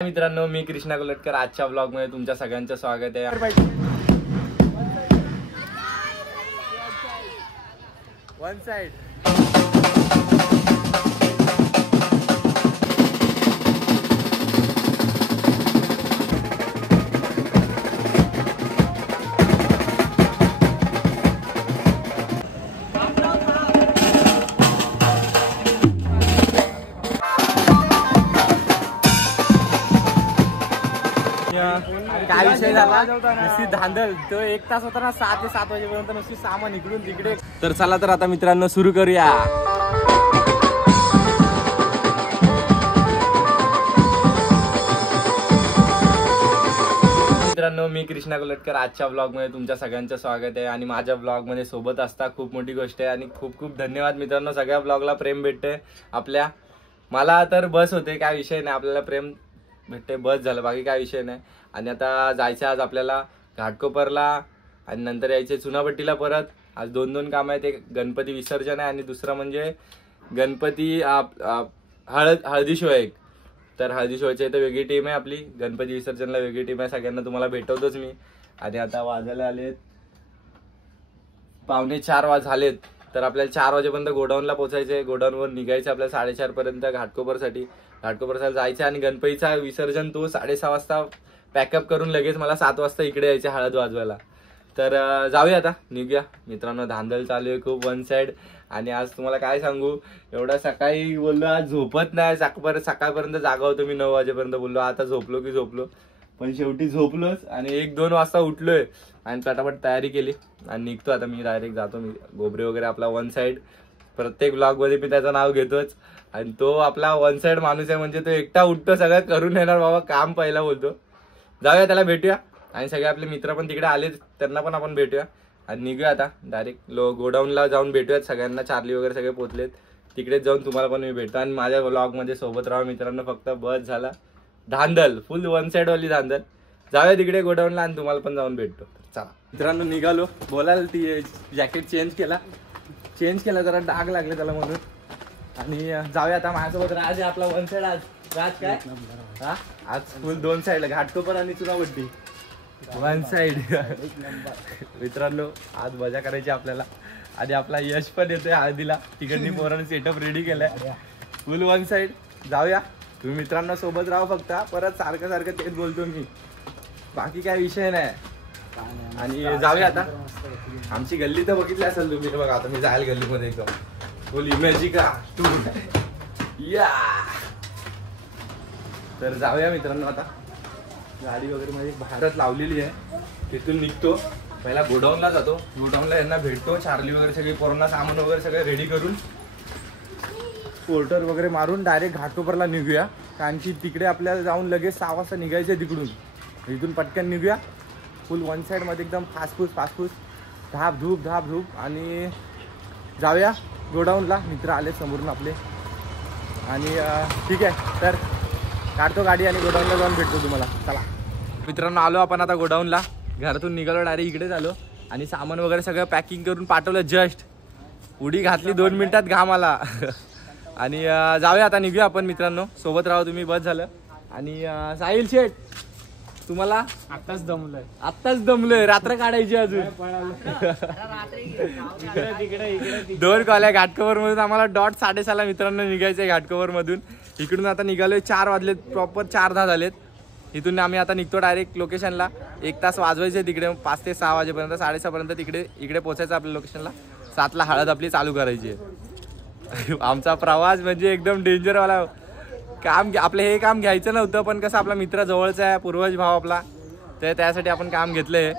मित्रांनो, मी कृष्णा कोलटकर. आजच्या ब्लॉग मध्ये तुमच्या सगळ्यांचं स्वागत आहे. वन साइड काय विषय झाला, नुसती धांदल. तो 1 तास होता ना, 6 ते 7 वाजेपर्यंत नुसती सामान इकडून तिकडे. तर चला तर आता मित्रांनो सुरू करूया. मित्रांनो, मी कृष्णा कोलटकर. आजच्या ब्लॉग मध्ये तुमच्या सगळ्यांचं स्वागत आहे. आणि माझ्या ब्लॉग मध्ये सोबत असता खूप मोठी गोष्ट आहे. आणि खूप खूप धन्यवाद मित्रांनो. सगळ्या ब्लॉगला प्रेम भेटते आपल्या. मला तर बस होते, काय विषय नाही, आपल्याला प्रेम भेटते बस झालं, बाकी काय विषय नाही. आणि आता जायचं आज आपल्याला घाटकोपरला आणि नंतर यायचे चुनाभट्टीला परत. आज 2 काम आहेत. एक गणपती विसर्जन आहे आणि दुसरं म्हणजे गणपती हळदी शो आहे. तर हळदी शोच्या इथं वेगळी टीम आहे आपली, गणपती विसर्जनला वेगळी टीम आहे. सगळ्यांना तुम्हाला भेटवतोच मी. आणि आता वाजायला आलेत 3:45 झालेत. तर आपल्याला 4 वाजेपर्यंत गोडाऊनला पोहोचायचंय. गोडाऊनवर निघायचं आपल्याला 4:30 पर्यंत घाटकोपरसाठी जायचं. आणि गणपतीचा विसर्जन तो 6:30 वाजता पॅकअप करून लगेच मला 7 वाजता इकडे यायचे हळद वाजवायला. तर जाऊया आता, निघूया मित्रांनो. धांदल चालू आहे खूप वन साइड. आणि आज तुम्हाला काय सांगू, एवढा सकाळी बोललो आज झोपत नाही. सकाळपर्यंत जागा होतो मी, 9 वाजेपर्यंत बोललो आता झोपलो की झोपलो, पण शेवटी झोपलोच. आणि 1-2 वाजता उठलोय आणि पटापट तयारी केली आणि निघतो आता. मी डायरेक्ट जातो. मी गोबरे वगैरे आपला वन साइड, प्रत्येक ब्लॉग मध्ये मी त्याचं नाव घेतोच. आणि तो आपला वन साइड माणूस आहे, म्हणजे तो एकटा उठतो, सगळं करून येणार बाबा, काम पहिला बोलतो. जाऊया, त्याला भेटूया. आणि सगळे आपले मित्र पण तिकडे आले, त्यांना पण आपण भेटूया. आणि निघूया आता डायरेक्ट गोडाऊनला जाऊन भेटूयात सगळ्यांना. चार्ली वगैरे सगळे पोहोचलेत, तिकडेच जाऊन तुम्हाला पण मी भेटतो. आणि माझ्या ब्लॉग मध्ये सोबत राहा मित्रांनो. फक्त बस झाला धांदल, फुल वन साइड वाली धांदल. जाऊया तिकडे गोडाऊनला आणि तुम्हाला पण जाऊन भेटतो. चला मित्रांनो, निघालो. बोलायला ती जॅकेट चेंज केला जरा डाग लागले त्याला म्हणून. आणि जाऊया आता. माझ्यासोबत राज आहे आपला वन साइड. आज राज काय हा, आज फुल 2 साइड, घाटकोपर आणि चुनाभट्टी वन साइड. मित्रांनो, आज मजा करायची आपल्याला. आणि आपला यश पण येतोय हळदीला. तिकडनी पोरांनी सेटअप रेडी केलाय फुल वन साइड. जाऊया, तुम्ही मित्रांनो सोबत राहा फक्त. परत सारखं तेच बोलतो मी, बाकी काय विषय नाही. आणि जाऊया आता. आमची गल्ली तर बघितली असेल तुम्ही. बघा आता मी जाईल गल्लीमध्ये एकदम फुल इमॅजिका या. तर जाऊया मित्रांनो आता. गाडी वगैरे माझी बाहेरच लावलेली आहे, तिथून निघतो. पहिला गोडाऊनला जातो. गोडाऊनला यांना भेटतो. चार्ली वगैरे सगळी कोरोना सामान वगैरे सगळं रेडी करून पोर्टर वगैरे मारून डायरेक्ट घाटकोपरला निघूया. कारण की तिकडे आपल्याला जाऊन लगेच 6 वाजता निघायचं तिकडून. इथून पटकन निघूया फुल वन साइड मध्ये एकदम फास्टफूस धाप धूप. आणि जाऊया गोडाऊनला. मित्र आले समोरून आपले. आणि ठीक आहे, तर काढतो गाडी आणि गोडाऊनला जाऊन भेटतो तुम्हाला. चला मित्रांनो, आलो आपण आता गोडाऊनला. घरातून निघालो, डायरेक्ट इकडे झालो. आणि सामान वगैरे सगळं पॅकिंग करून पाठवलं. जस्ट उडी घातली 2 मिनिटात घाम आला. आणि जाऊया आता, निघूया आपण मित्रांनो. सोबत राहा तुम्ही, बस झालं. आणि साहिल शेठ, तुम्हाला आत्ताच दमलोय. रात्र काढायची अजून. 2 कॉल आहे घाटकोपर मधून. आम्हाला डॉट 6:30 मित्रांनो निघायचंय घाटकोपर मधून. इकडून आता निघालोय 4 वाजलेत, प्रॉपर 4:10 झालेत. इथून आम्ही आता निघतो डायरेक्ट लोकेशनला. 1 तास वाजवायचे तिकडे, 5 ते 6 वाजेपर्यंत, 6:30 पर्यंत इकडे पोहोचायचं आपल्या लोकेशनला. 7ला हळद आपली चालू करायची आहे. आमचा प्रवास म्हणजे एकदम डेंजरवाला काम. आपलं हे काम घ्यायचं नव्हतं, पण कसं आपला मित्र जवळचा आहे, पूर्वज भाव आपला, तर त्यासाठी आपण काम घेतलंय.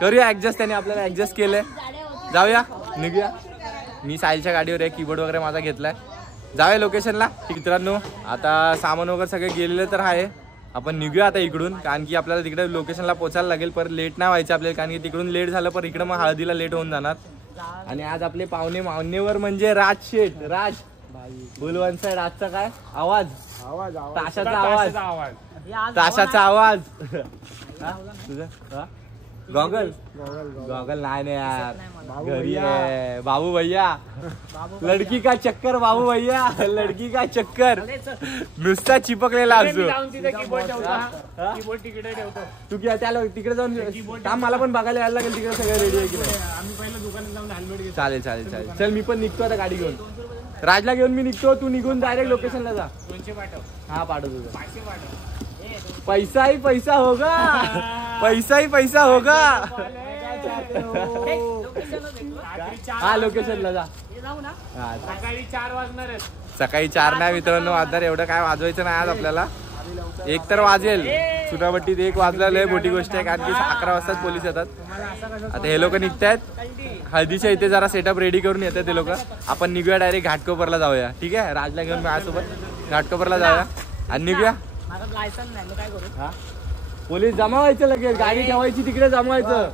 करूया ऍडजस्ट. त्याने आपल्याला ऍडजस्ट केलंय. जाऊया, निघूया. मी साहिलच्या गाडीवर आहे, कीबोर्ड वगैरे माझा घेतलाय. जाऊया लोकेशनला मित्रांनो. आता सामान वगैरे सगळे गेलेलं तर आहे. आपण निघूया आता इकडून, कारण की आपल्याला तिकडे लोकेशनला पोचायला लागेल. पर लेट नाही व्हायचं आपल्याला, कारण की तिकडून लेट झालं पर इकडे मग हळदीला लेट होऊन जाणार. आणि आज आपले मान्यवर म्हणजे राज शेठ. राज फुल वन साइड. आजचा काय आवाज, ताशाचा आवाज. तुझं गॉगल गॉगल नाही यार, घरी आहे बाबू भैया, लडकी का चक्कर बाबू भैया, लडकी का चक्कर, नुसता चिपकलेला असतो. तू त्याला तिकडे जाऊन काम मला पण बघायला यायला लागेल, तिकडे सगळं रेडी आहे की नाही. आम्ही पहिलं दुकानात जाऊन हेल्मेट. चालेल चालेल चालेल, चल मी पण निघतो आता गाडी घेऊन. राजला घेऊन मी निघतो, तू निघून डायरेक्ट लोकेशनला जा. 200 पाठव. हा पाठवतो. 500 पाठव. पैसा ही पैसा होगा, पैसा ही पैसा होगा. हा लोकेशनला जा. सकाळी 4 वाजणार आहेत. सकाळी 4 नाही मित्रांनो, आधार एवढं काय वाजवायचं नाही आज आपल्याला. 1 तर वाजेल, सुटापट्टीत 1 वाजलेलं आहे, मोठी गोष्ट आहे, कारण की 11 वाजताच पोलीस येतात. आता हे लोक निघतायत, हळदीच्या इथे जरा सेटअप रेडी करून येतात ते लोक. आपण निघूया डायरेक्ट घाटकोपरला जाऊया. ठीक आहे, राजला घेऊन माझ्यासोबत घाटकोपरला जाऊया आणि निघूया. हा पोलीस जमावायचं लगेच, गाडी ठेवायची तिकडे जमावायचं.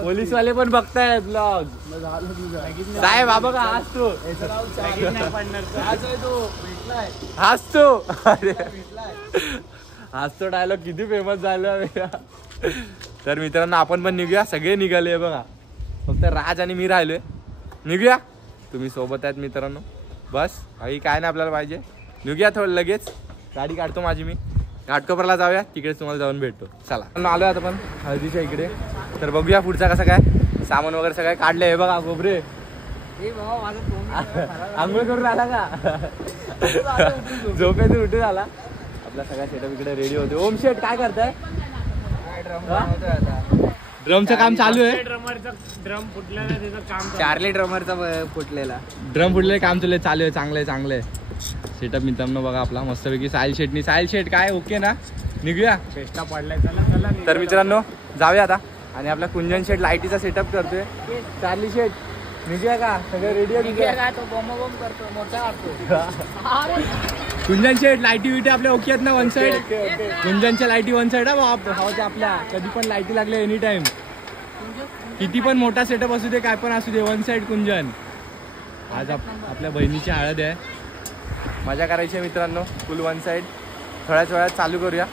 पोलीसवाले पण बघतायत ब्लॉग. काय बाबा का हसतो, हसतो, अरे हसतो डायलॉग किती फेमस झाला. तर मित्रांनो आपण पण निघूया, सगळे निघाले बघा, फक्त राज आणि मी राहिलोय. निघूया, तुम्ही सोबत आहेत मित्रांनो, बस काही काय नाही आपल्याला पाहिजे. निघूया थोडं लगेच, गाडी काढतो माझी मी, घाटकोपरला जाऊया, तिकडेच तुम्हाला जाऊन भेटतो. चला आलोय आता पण हळदीच्या इकडे. तर बघूया पुढचा कसं काय, सामान वगैरे सगळं काढलंय. हे बघा गोबरे आंघोळ करून आला का, झोपेतून उठून आला. आपला सगळा सेटअप इकडे रेडी होते. ओम शेट काय करताय? ड्रमचं काम चालू आहे. ड्रम फुटलेला त्याचं काम. चार्ली ड्रमरचा फुटलेला ड्रम फुटलेलं काम चालू आहे. चांगलं आहे चांगलं आहे सेटअप मित्रांनो. बघा आपला मस्तपैकी साहिल शेटनी. साहिल शेट काय ओके ना, निघूया. चेष्टा पडलाय. चला चला. तर मित्रांनो जाऊया आता. आणि आपला कुंजन शेट लाईटीचा सेटअप करतोय. चार्ली शेट निघूया का, सगळं रेडी आहे? तो बॉम्ब करतो, मोठा वाटतो. कुंजन शेट लाईटी विटी आपल्या ओके आहेत ना, वन साइड. कुंजनच्या लाईटी वन साइड हवाच्या आपल्या, कधी पण लाईटी लागल्या एनी टाइम. किती पण मोठा सेटअप असू दे, काय पण असू दे, वन साइड कुंजन. आज आपल्या बहिणीची हळद आहे, मजा करायची आहे मित्रांनो, फुल वन साइड. थोड्याच वेळात चालू करूया,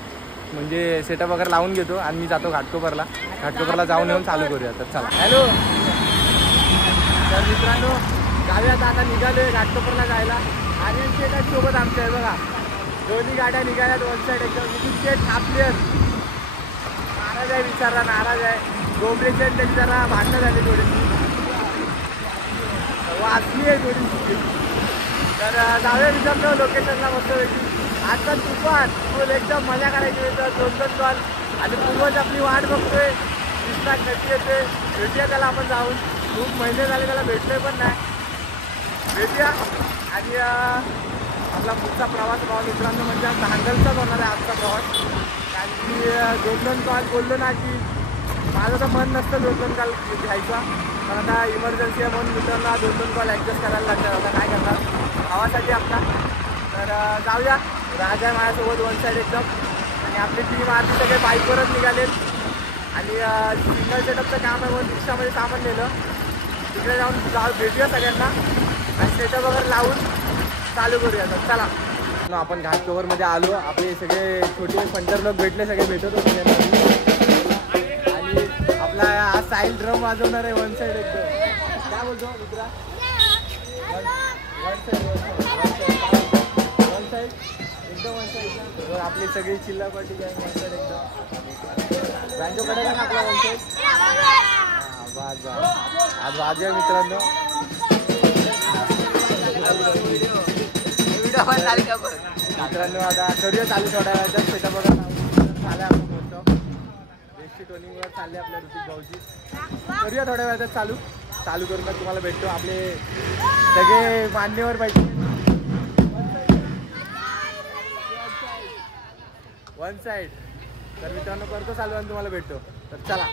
म्हणजे सेटअप वगैरे लावून घेतो आणि मी जातो घाटकोपरला. घाटकोपरला जाऊन येऊन चालू करूया. तर चला. हॅलो. तर मित्रांनो जाऊयात आता, निघालोय घाटकोपरला जायला. आर्यन शेट आहेत सोबत आमच्या आहे बघा, दोन्ही गाड्या निघाल्यात वन साइड एकदम. नितीन शेट आपले नाराज आहे, विचारला नाराज आहे. गोबरे शेट त्यांनी जरा भांडणं झाली थोडीशी, वाचली आहे थोडीशी. तर जाऊया मित्रांनो लोकेशनला मस्तपैकी. आता तुफान फुल एकदम मजा करायची मित्र. 2-2 कॉल आणि पूर्वज आपली वाट बघतोय, कृष्णा कधी येते. भेटूया त्याला आपण जाऊन, खूप महिने झाले त्याला भेटलोय पण नाही. भेटूया. आणि आपला पुढचा प्रवास भाव मित्रांनो म्हणजे धांगलचाच होणार आहे आजचा प्रवास. कारण की 2-2 कॉल बोललो ना की माझं तर मन नसतं 2-2 कॉल घ्यायचा, पण आता इमर्जन्सी आहे म्हणून मित्रांनो 2-2 कॉल ॲडजस्ट करायला लागतात. आता काय करणार भावासाठी आपला. तर जाऊया. राजा आहे माझ्यासोबत वन साईड एकदम. आणि आपली टीम आधी सगळे बाईकवरच निघालेत. आणि सिंगल सेटअपचं काम आहे म्हणून रिक्षामध्ये सामान नेलं. तिकडे जाऊन भेटूया सगळ्यांना आणि सेटअप वगैरे लावून चालू करूया. तर चला आपण घाटकोपरमध्ये आलो. आपले सगळे छोटे पंटर लोक भेटले, सगळे भेटत होते सगळ्यांना. आणि आपला हा साईल ड्रम वाजवणार आहे वन साईड एकदम. काय बोलतो मित्रा? वन साईड एकदम वन साईड. आपली सगळी चिल्ला पार्टी वन साईड एकदम. बँकोकडे का आपला वन साईड. आज वाजूया मित्रांनो. मित्रांनो आता करूया चालू थोड्या वेळात. सेटअप वगैरे झालं आपण पोहोचतो. बेस्टी टोनिंगवर चालले आपल्या ऋतिक भाऊची. करूया थोड्या वेळात चालू करून तुम्हाला भेटतो. आपले सगळे मान्यवर पाहिजे वन साईड. तर मित्रांनो करतो चालू आणि तुम्हाला भेटतो. तर चला.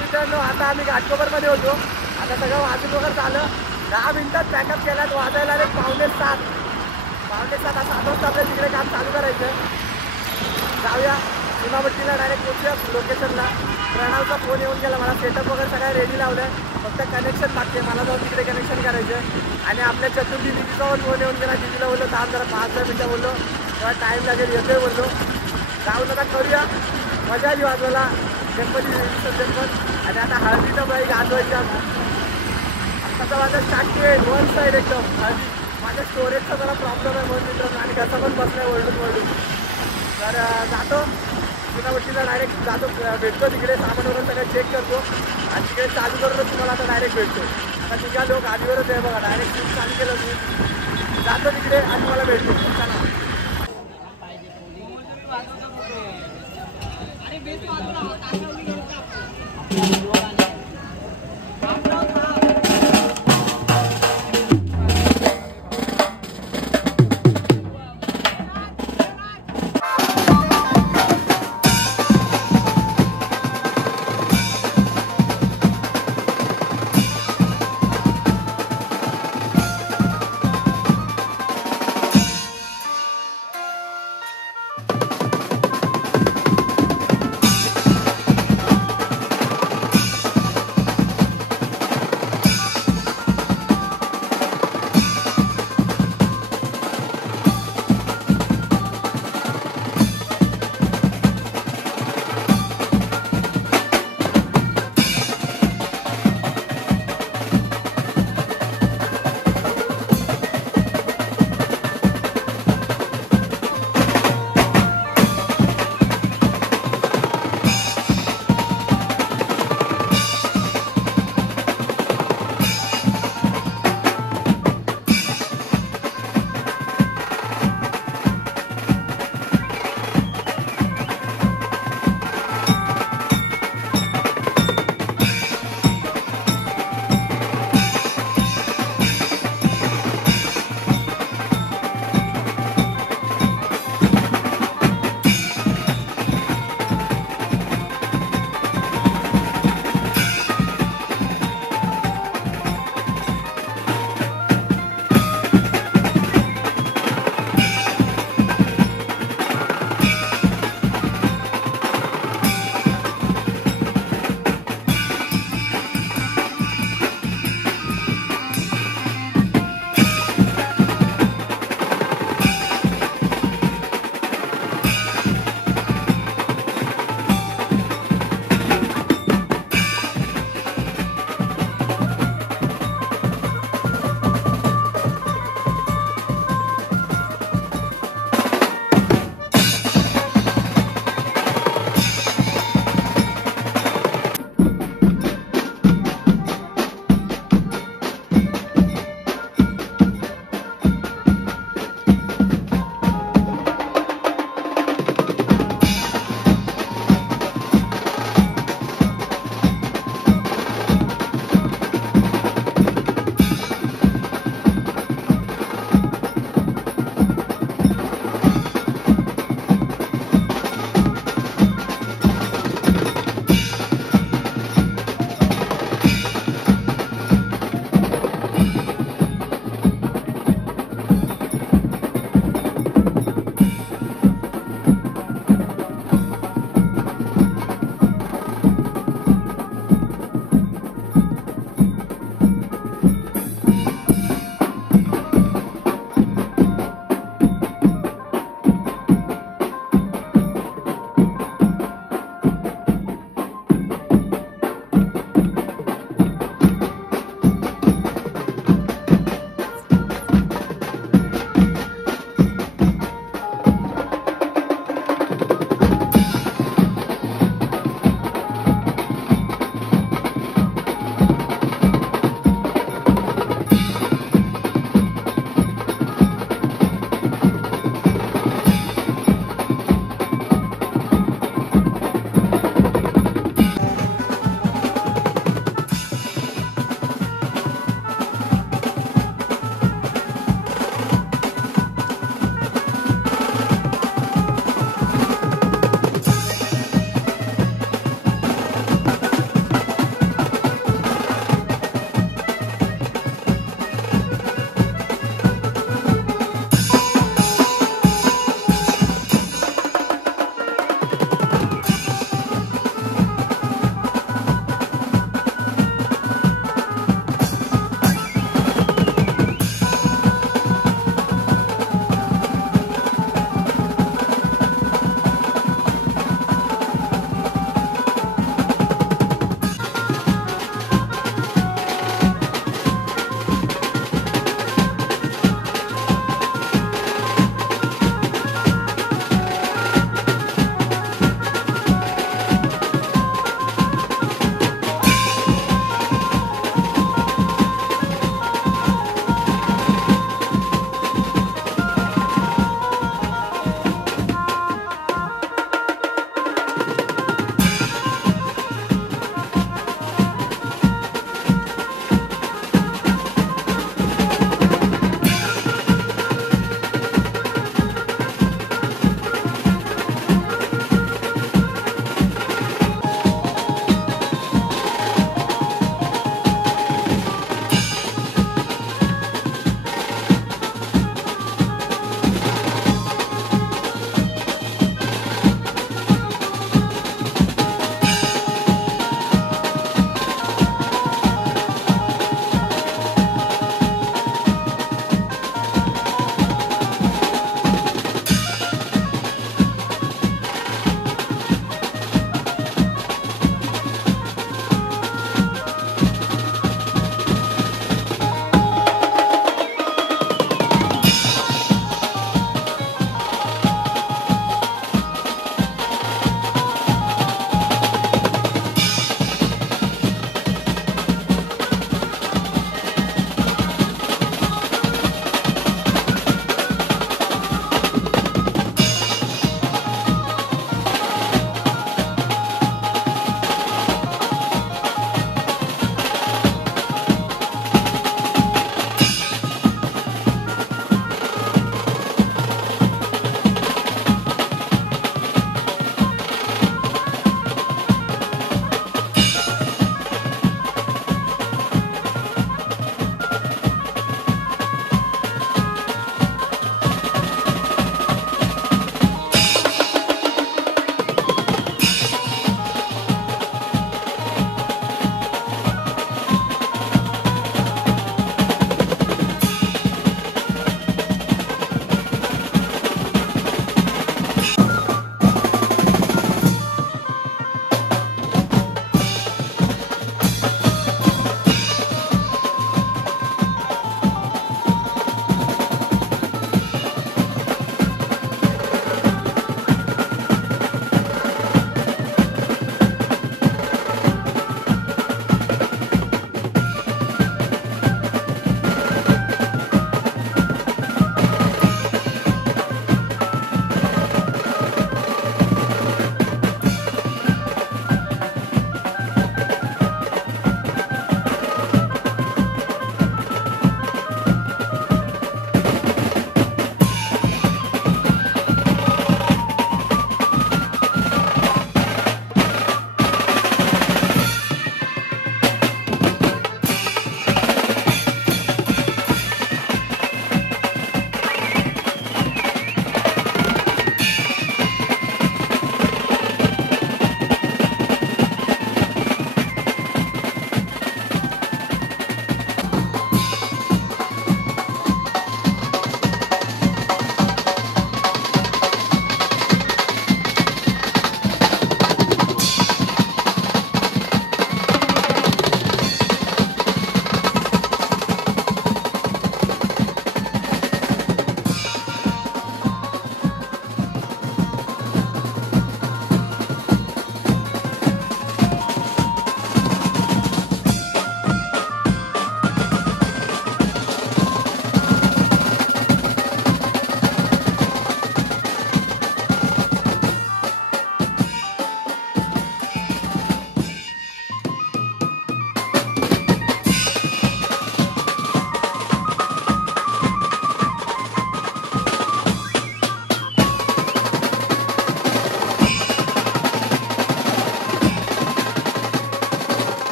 मित्रांनो आता आम्ही घाटकोपरमध्ये होतो. आता सगळं वाजून वगैरे झालं. 10 मिनिटात पॅकअप केला. वाजायला आले 6:45. 6:45 आता 7 वाजता आपल्या तिकडे काम चालू करायचं. जाऊया चुनाभट्टीला डायरेक्ट पोचूया लोकेशनला. प्रणवचा फोन येऊन गेला. मला सेटअप वगैरे सगळं रेडी लावलं आहे. फक्त कनेक्शन लागते. मला जाऊन तिकडे कनेक्शन करायचं. आणि आपल्या चतुर्थी दिदीचा फोन येऊन गेला. दिदीला बोललो थांब जरा 5-10 मिनिटं बोललो तेव्हा टाईम लागेल येतोय बोललो. जाऊन आता करूया मजा आली वाजवायला गणपती विसर्जन. आणि आता हळदीचं बाई गाजवायची. आत्ताचा माझा स्टार्ट होईल 1 साईड एकदम हळदी. माझ्या स्टोरेजचा जरा प्रॉब्लेम आहे म्हणून मित्रांनो. आणि कसं पण बसलाय ओरडून. तर जातो चुनाभट्टीला डायरेक्ट जातो. भेटतो तिकडे सामान वगैरे सगळं चेक करतो. आणि तिकडे चालू करूनच तुम्हाला आता डायरेक्ट भेटतो. आता निघालो गाडीवरच आहे बघा. डायरेक्ट चालू केलं मी. जातो तिकडे आणि मला भेटतो. चला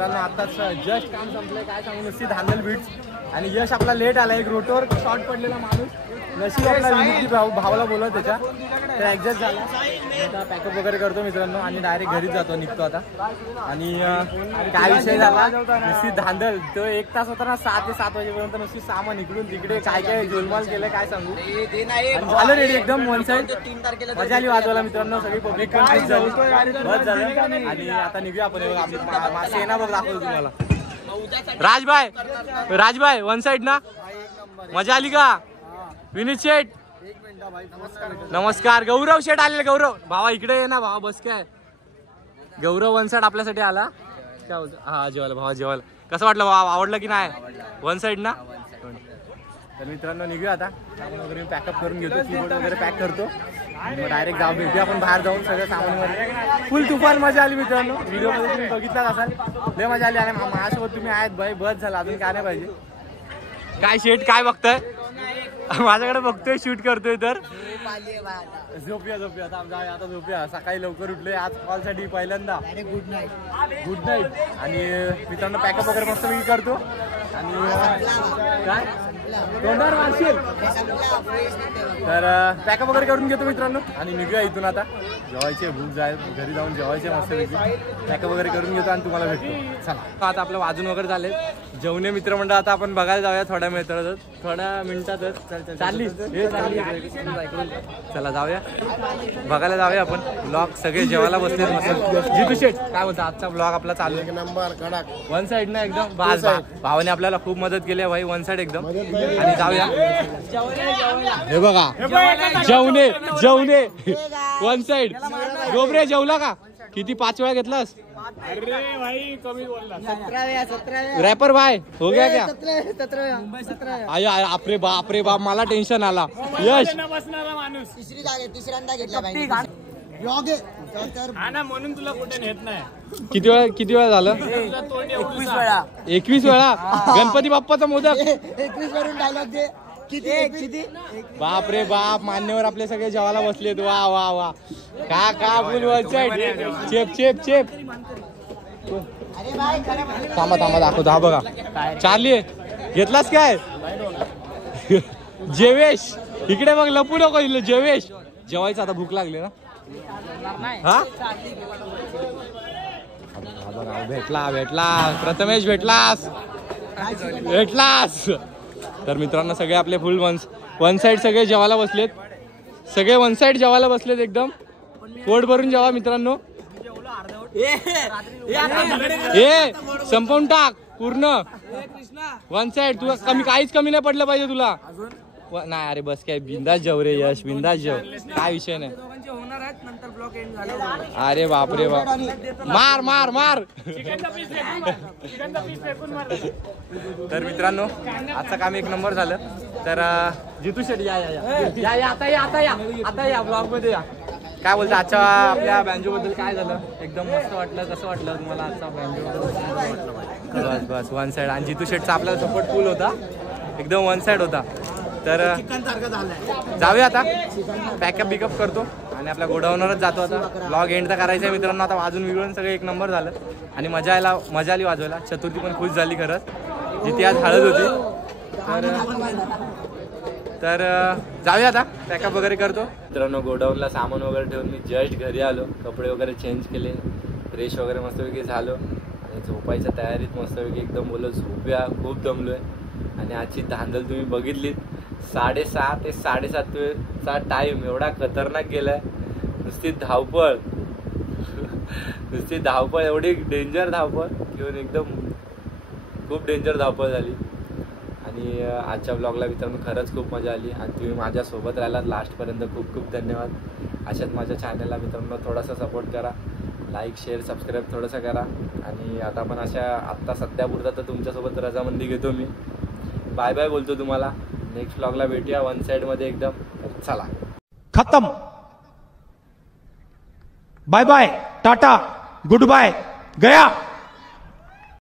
मित्रांनो आताच जस्ट काम संपलंय, काय सांगू नुसती धांदल बीट्स. आणि यश आपला लेट आला, एक रोटोवर शॉर्ट पडलेला माणूस नशीब आपला विनीत भावाला बोलवत त्याच्या, तर ऍडजस्ट झाला. आता पॅकअप वगैरे करतो मित्रांनो आणि डायरेक्ट घरीच जातो, निघतो आता. आणि काय विषय झाला नुसती धांदल, तो 1 तास होता ना 6 ते 7 वाजेपर्यंत नुसती सामान इकडून तिकडे काय काय गोलमाल केलं काय सांगू. झालं रेडी एकदम वन साईड, मजा आली वाजवायला मित्रांनो. सगळी पब्लिक पण खुश झाली, बस झालं. आणि आता निघूया आपण, आपली सेना बघ दाखवतो तुम्हाला. राजभाई वन साइड ना, मजा आली का? विनीत शेठ नमस्कार. गौरव शेठ आलेले, गौरव भावा इकडे ये ना भावा, बस काय. गौरव वन साइड आपल्यासाठी आला, काय बोलतो? हा जेवायला भावा, जेवायला. कसं वाटलं भावा, आवडलं की नाही? वन साइड ना. तर मित्रांनो निघूया आता, सामान वगैरे पॅकअप करून घेतो, कीबोर्ड वगैरे पॅक करतो, मग डायरेक्ट जाऊ भेटूया आपण बाहेर जाऊन. सगळं सामान वगैरे फुल तुफान मजा आली मित्रांनो. व्हिडिओमध्ये तुम्ही बघितलाच असाल, लय मजा आली. आणि माझ्यासोबत तुम्ही आहेत भाई, बस झाला, अजून काय नाही पाहिजे. काय शेट काय बघताय? माझ्याकडे बघतोय, शूट करतोय. तर झोपूया आता झोपूया. सकाळी लवकर उठलोय आज कॉलसाठी पहिल्यांदा. Good night. आणि मित्रांनो पॅकअप वगैरे मस्त मी करतो. आणि काय तोंडावर मारशील, तर पॅकअप वगैरे करून घेतो मित्रांनो आणि निघूया इथून. आता जेवायचे, भूक जाय, घरी जाऊन जेवायचे मस्त. पॅकअप वगैरे करून घेतो आणि तुम्हाला भेटतो. चला आता आपलं वाजून वगैरे झाले, जेवणे मित्रमंडळ. आता आपण बघायला जाऊया थोड्या मिनिटातच. चालली चला जाऊया बघायला जाऊया आपण. ब्लॉग सगळे जेवायला बसले मस्त. जितू शेठ काय बोलतो, आजचा ब्लॉग आपला चालू आहे नंबर कडक वन साइड ना एकदम. भावाने आपल्याला खूप मदत केली आहे भाई, वन साइड एकदम. आणि जाऊया, हे बघा जेवणे वन साइड. गोबरे जेवला का? किती 5 वेळा घेतलास? अरे भाई कमी बोलला. 17 रॅपर भाई हो गया क्या? 17 बाप रे बाप, मला टेन्शन आला. यश बसणारा माणूस तिसऱ्यांदा घेतला हा ना, म्हणून तुला कुठे नेत नाही. किती वेळा झालं? 21 वेळा. 21 वेळा. गणपती बाप्पाचा मोदक 21 वरून डायलॉग दे. किती बाप रे बाप, मान्यवर आपले सगळे जेवायला बसलेत. वा वा वा, का फुल वन साइड. चेप थांबा दाखवतो. हा बघा चार्ली घेतलास काय? जेवेश इकडे बघ, लपू नको. जेवेश जेवायचं आता, भूक लागली ना. हा बघा, भेटला प्रथमेश, भेटलास. तर मित्रांनो सगळे आपले फुल वन साइड सगळे जेवायला बसलेत. सगळे वन साइड जेवायला बसलेत एकदम. पोट भरून जेवा मित्रांनो. संपवून टाक पूर्ण वन साइड. तुला काहीच कमी नाही पडलं पाहिजे तुला. नाही अरे बस काय, बिंदास जेव रे यश, बिंदास जेव, काय विषय नाही. अरे बाप रे बाप, मार. तर मित्रांनो आजचं काम एक नंबर झालं. तर जितू शेट या आता या ब्लॉग मध्ये या. काय बोलतो आजच्या आपल्या बँजो बद्दल काय झालं? एकदम मस्त वाटलं. कसं वाटलं तुम्हाला आजचा बँजो? बस वन साइड. आणि जितू शेटचा आपल्याला सपोर्ट फुल होता, एकदम वन साइड होता. तर जाऊया आता, पॅकअप बिकअप करतो आणि आपल्या गोडाऊनवरच जातो आता. ब्लॉग एंड तर करायचं आहे मित्रांनो. आता वाजून बिघडून सगळं एक नंबर झालं आणि मजा आली वाजवायला. चतुर्थी पण खुश झाली खरंच, जिथे आज हळद होती. तर जाऊया आता, पॅकअप वगैरे करतो मित्रांनो. गोडाऊनला सामान वगैरे ठेवून मी जस्ट घरी आलो. कपडे वगैरे चेंज केले, फ्रेश वगैरे मस्तपैकी झालो आणि झोपायच्या तयारीत मस्तपैकी एकदम बोललो झोपूया. खूप दमलोय आणि आजची धांदल तुम्ही बघितलीत. 6:30 ते 7:30चा टाइम एवढा खतरनाक गेलाय. नुसती धावपळ एवढी डेंजर धावपळ घेऊन एकदम खूप डेंजर धावपळ झाली. आणि आजच्या ब्लॉगला मित्रांनो खरंच खूप मजा आली आणि तुम्ही माझ्यासोबत राहिलात लास्टपर्यंत. खूप खूप धन्यवाद. अशाच माझ्या चॅनलला मित्रांनो थोडासा सपोर्ट करा, लाईक शेअर सबस्क्राईब थोडंसं करा. आणि आता पण आत्ता सध्यापुरता तर तुमच्यासोबत रजामंदी घेतो मी. बाय बाय बोलतो तुम्हाला. नेक्स्ट ब्लॉगला भेटूया वन साइड मध्ये एकदम. चला खत्म. Bye bye, tata, goodbye, गया.